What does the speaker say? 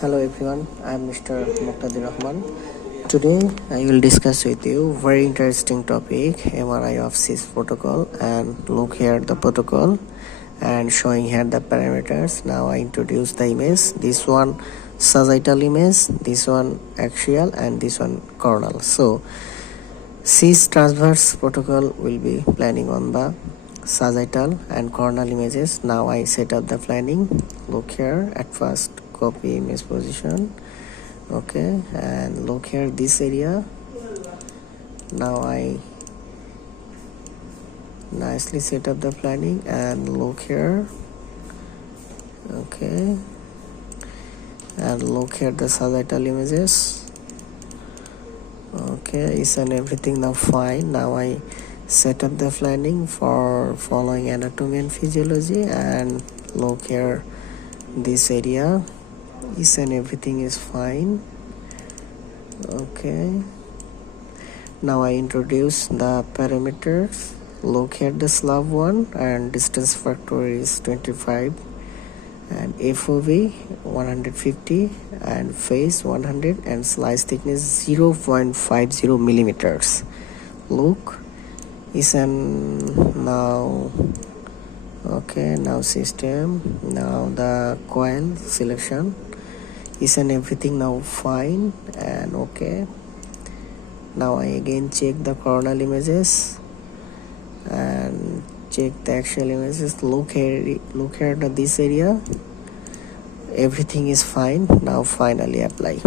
Hello everyone, I am Mr. Muqtadir Rahman. Today I will discuss with you very interesting topic MRI of CISS protocol, and look here the protocol and showing here the parameters. Now I introduce the image. This one sagittal image, this one axial, and this one coronal. So CISS transverse protocol will be planning on the sagittal and coronal images. Now I set up the planning. Look here, at first copy image position, okay, and look here this area. Now I nicely set up the planning and look here, okay, and look here the sagittal images, okay, is and everything now fine. Now I set up the planning for following anatomy and physiology, and look here this area is and everything is fine, okay. Now I introduce the parameters. Look here the slab one, and distance factor is 25, and FOV 150, and face 100, and slice thickness 0.50 millimeters. Look is an now, okay, now system, now the coil selection is and everything now fine and okay. Now I again check the coronal images and check the axial images. Look here this area, everything is fine. Now finally apply.